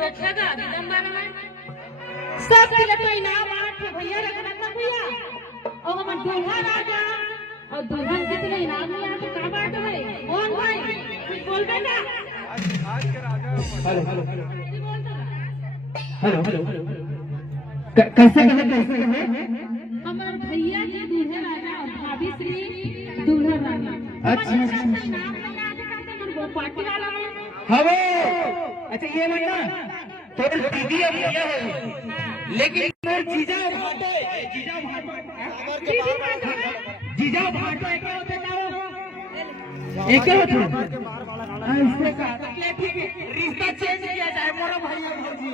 रोकेगा विदंबर में सब के तो इनाम आठ भैया रखना था भैया और हम दूल्हा राजा और दुल्हन कितने इनाम नहीं आते क्या बात है कौन भाई कुछ बोल बेटा आज के राजा हेलो हेलो हेलो हेलो कैसे हमारे भैया जी दूल्हे राजा और भाभी श्री दूल्हा राजा अच्छा वो पार्टी वाला में हवो अच्छा ये मत तो दीदी अब भैया है लेकिन मोर जीजा भाटे जीजा भाटे क्या होते जाओ एक होते ऐसे का रिश्ता चेंज किया जाए मोरा भैया भौजी